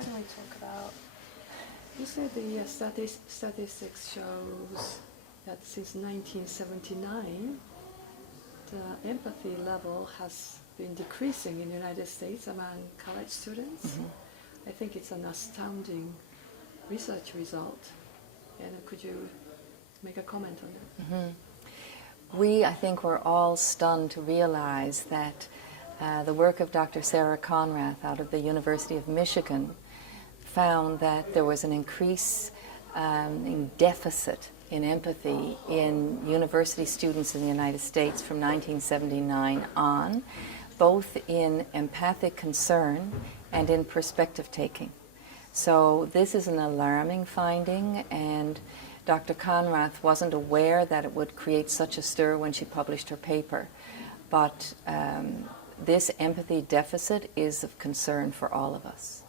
what do I talk about? You said the statistics shows that since 1979, the empathy level has been decreasing in the United States among college students. Mm-hmm. I think it's an astounding research result. And could you make a comment on that? Mm-hmm. I think we're all stunned to realize that the work of Dr. Sarah Conrath out of the University of Michigan found that there was an increase in deficit in empathy in university students in the United States from 1979 on, both in empathic concern and in perspective taking. So this is an alarming finding, and Dr. Conrath wasn't aware that it would create such a stir when she published her paper. But this empathy deficit is of concern for all of us.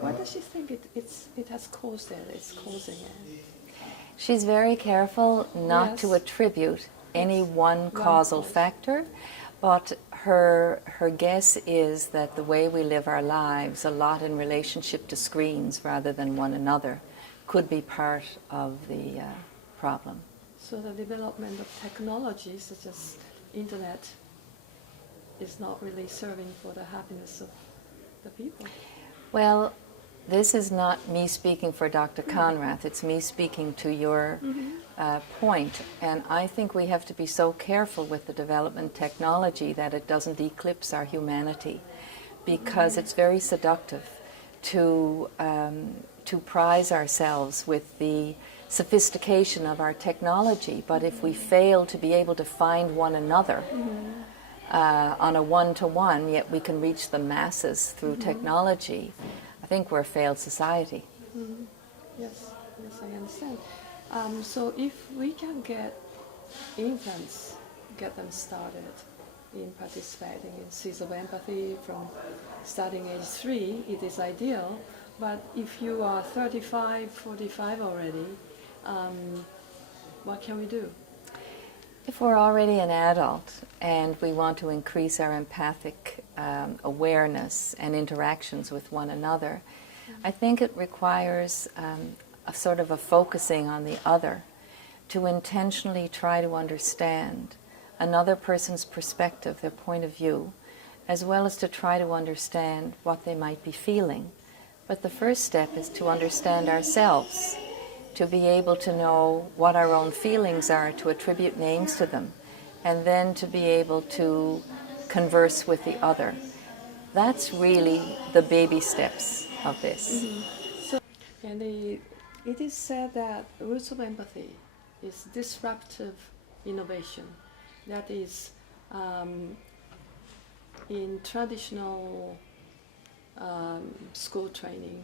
What does she think it has caused it? It's causing it? She's very careful not to attribute any one causal factor, but her guess is that the way we live our lives, a lot in relationship to screens rather than one another, could be part of the problem. So the development of technology such as internet is not really serving for the happiness of the people? Well, this is not me speaking for Dr. Conrath, it's me speaking to your point. And I think we have to be so careful with the development technology that it doesn't eclipse our humanity, because it's very seductive to prize ourselves with the sophistication of our technology. But if we fail to be able to find one another on a one-to-one, yet we can reach the masses through technology, I think we're a failed society. Yes, I understand. So if we can get infants, get them started in participating in Seeds of Empathy from starting age 3, it is ideal. But if you are 35, 45 already, what can we do? If we're already an adult and we want to increase our empathic awareness and interactions with one another, I think it requires a sort of a focusing on the other, to intentionally try to understand another person's perspective, their point of view, as well as to try to understand what they might be feeling. But the first step is to understand ourselves, to be able to know what our own feelings are, to attribute names to them, and then to be able to converse with the other. That's really the baby steps of this. And it is said that Roots of Empathy is disruptive innovation. That is, in traditional school training,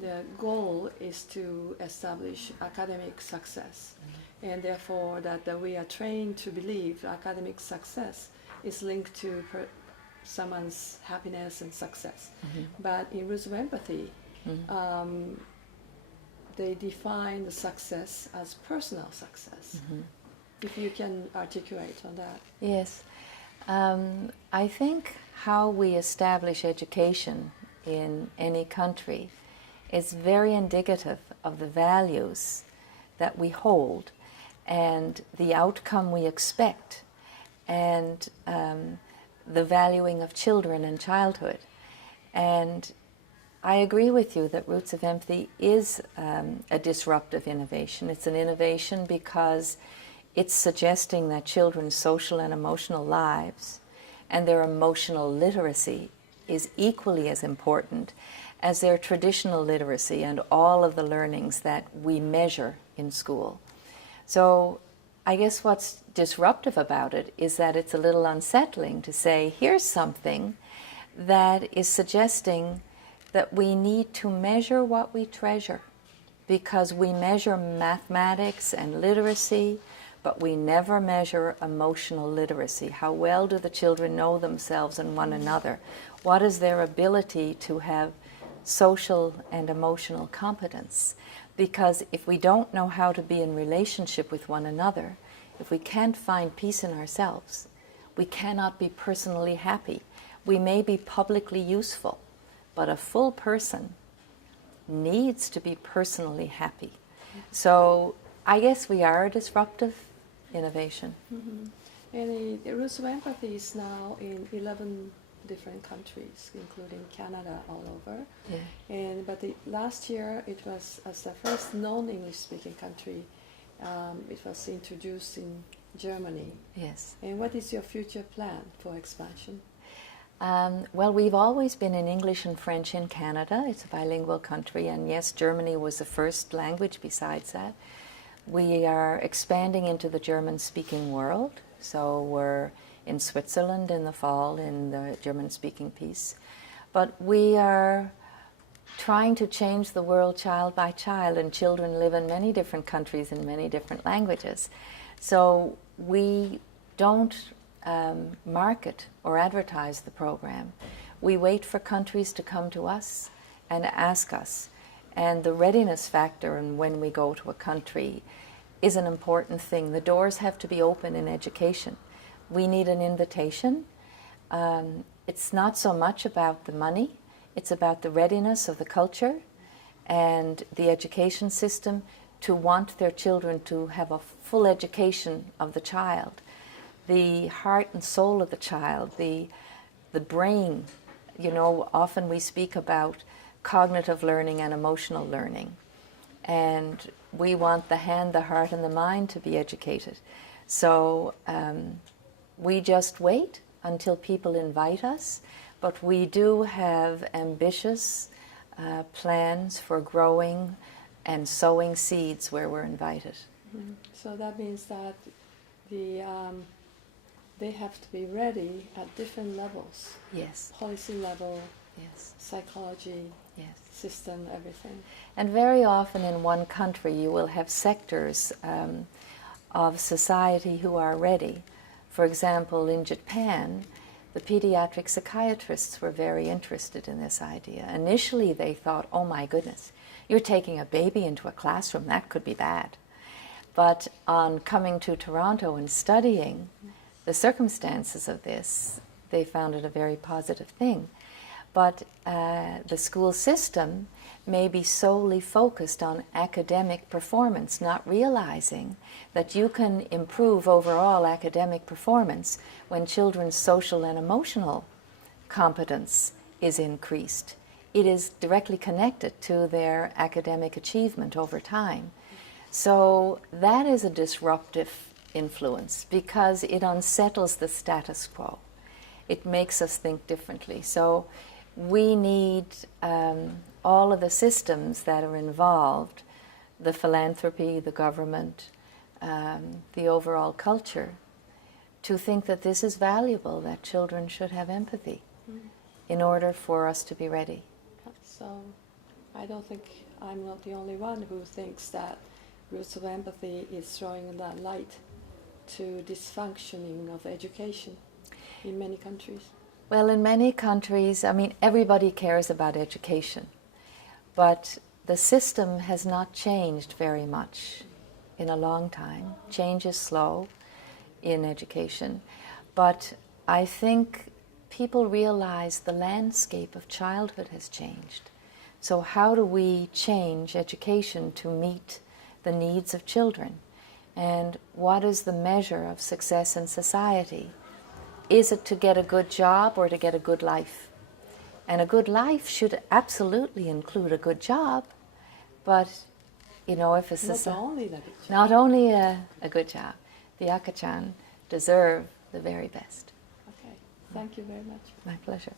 the goal is to establish academic success, and therefore that we are trained to believe academic success is linked to someone's happiness and success. But in Roots of Empathy, they define the success as personal success. If you can articulate on that. Yes. I think how we establish education in any country is very indicative of the values that we hold and the outcome we expect, and the valuing of children and childhood. And I agree with you that Roots of Empathy is a disruptive innovation. It's an innovation because it's suggesting that children's social and emotional lives and their emotional literacy is equally as important as their traditional literacy and all of the learnings that we measure in school. So I guess what's disruptive about it is that it's a little unsettling to say, here's something that is suggesting that we need to measure what we treasure, because we measure mathematics and literacy, but we never measure emotional literacy. How well do the children know themselves and one another? What is their ability to have social and emotional competence? Because if we don't know how to be in relationship with one another, if we can't find peace in ourselves, we cannot be personally happy. We may be publicly useful, but a full person needs to be personally happy. So I guess we are a disruptive innovation. Mm-hmm. And the Roots of Empathy is now in 11 different countries, including Canada, all over. Yeah. But last year it was, as the first non-English speaking country, it was introduced in Germany. Yes. And what is your future plan for expansion? Well, we've always been in English and French in Canada. It's a bilingual country, and yes, Germany was the first language besides that. We are expanding into the German-speaking world, so we're in Switzerland in the fall in the German-speaking piece. But we are trying to change the world child by child, and children live in many different countries in many different languages. So we don't market or advertise the program. We wait for countries to come to us and ask us. And the readiness factor and when we go to a country is an important thing. The doors have to be open in education. We need an invitation. It's not so much about the money, it's about the readiness of the culture and the education system to want their children to have a full education of the child. The heart and soul of the child, the brain. You know, often we speak about cognitive learning and emotional learning. And we want the hand, the heart, and the mind to be educated. So we just wait until people invite us, but we do have ambitious plans for growing and sowing seeds where we're invited. Mm-hmm. So that means that they have to be ready at different levels. Yes. Policy level, yes, psychology, yes, system, everything. And very often in one country you will have sectors of society who are ready. For example, in Japan, the pediatric psychiatrists were very interested in this idea. Initially they thought, oh my goodness, you're taking a baby into a classroom, that could be bad. But on coming to Toronto and studying the circumstances of this, they found it a very positive thing. But the school system may be solely focused on academic performance, not realizing that you can improve overall academic performance when children's social and emotional competence is increased. It is directly connected to their academic achievement over time. So that is a disruptive influence because it unsettles the status quo. It makes us think differently. So we need all of the systems that are involved, the philanthropy, the government, the overall culture, to think that this is valuable, that children should have empathy in order for us to be ready. So I don't think I'm not the only one who thinks that Roots of Empathy is throwing that light to dysfunctioning of education in many countries. Well, in many countries, I mean, everybody cares about education, but the system has not changed very much in a long time. Change is slow in education, but I think people realize the landscape of childhood has changed. So how do we change education to meet the needs of children? And what is the measure of success in society? Is it to get a good job or to get a good life? And a good life should absolutely include a good job, but you know, if it's not only a good job, the Akachan deserve the very best. Okay, thank you very much. My pleasure.